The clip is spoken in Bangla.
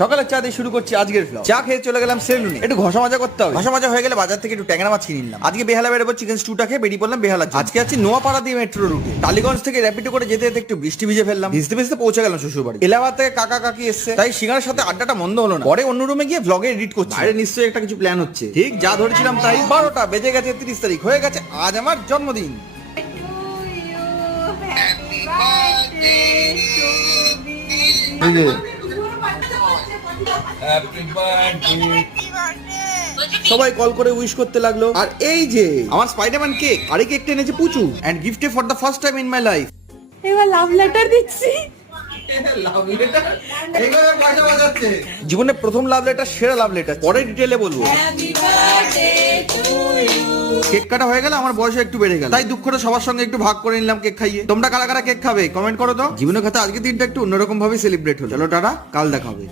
সকালের চা দিয়ে শুরু করছি আজকের ভ্লগ। চা খেয়ে চলে গেলাম সেলুনে, একটু ঘষা মাজা করতে হবে। ঘষা মাজা হয়ে গেলে বাজার থেকে একটু ট্যাংরা মাছ কিনে নিলাম। আজকে বেহালা বেরোবো, চিকেন স্টুটা খেয়ে বেরিয়ে পড়লাম বেহালা। আজকে আছি নোয়াপাড়া দিয়ে মেট্রো রুটে। টালিগঞ্জ থেকে র্যাপিডো করে যেতে যেতে একটু বৃষ্টি ভিজে ফেললাম। ভিজতে ভিজতে পৌঁছে গেলাম শ্বশুর বাড়ি। এলাহাবাদ থেকে কাকা কাকি এসছে, তাই সিঙ্গারের সাথে আড্ডাটা মন্দ হলো না। পরে অন্য রুমে গিয়ে ভ্লগে এডিট করছি। আরে নিশ্চয়ই একটা কিছু প্ল্যান হচ্ছে। ঠিক যা ধরেছিলাম তাই। 12টা বেজে গেছে, 30 তারিখ হয়ে গেছে, আজ আমার জন্মদিন। সবাই কল করে উইশ করতে লাগলো। আর এই যে আমার স্পাইডারম্যান কেক, আর এই কেকটা এনেছে পুচু এন্ড গিফটে for the first time in my life. এবার লাভ লেটার দিচ্ছি। জীবনে প্রথম লাভ লেটার, সেরা লাভ লেটার, পরে ডিটেইলে বলবো। কেক কাটা হয়ে গেল, আমার বয়স একটু বেড়ে গেল, তাই দুঃখটা সবার সঙ্গে একটু ভাগ করে নিলাম কেক খাইয়ে। তোমরা কারা কারা কেক খাবে কমেন্ট করো তো। জীবনের কথা আজকে দিনটা একটু অন্যরকম ভাবে সেলিব্রেট হলো। চলো টাটা, কাল দেখা হবে।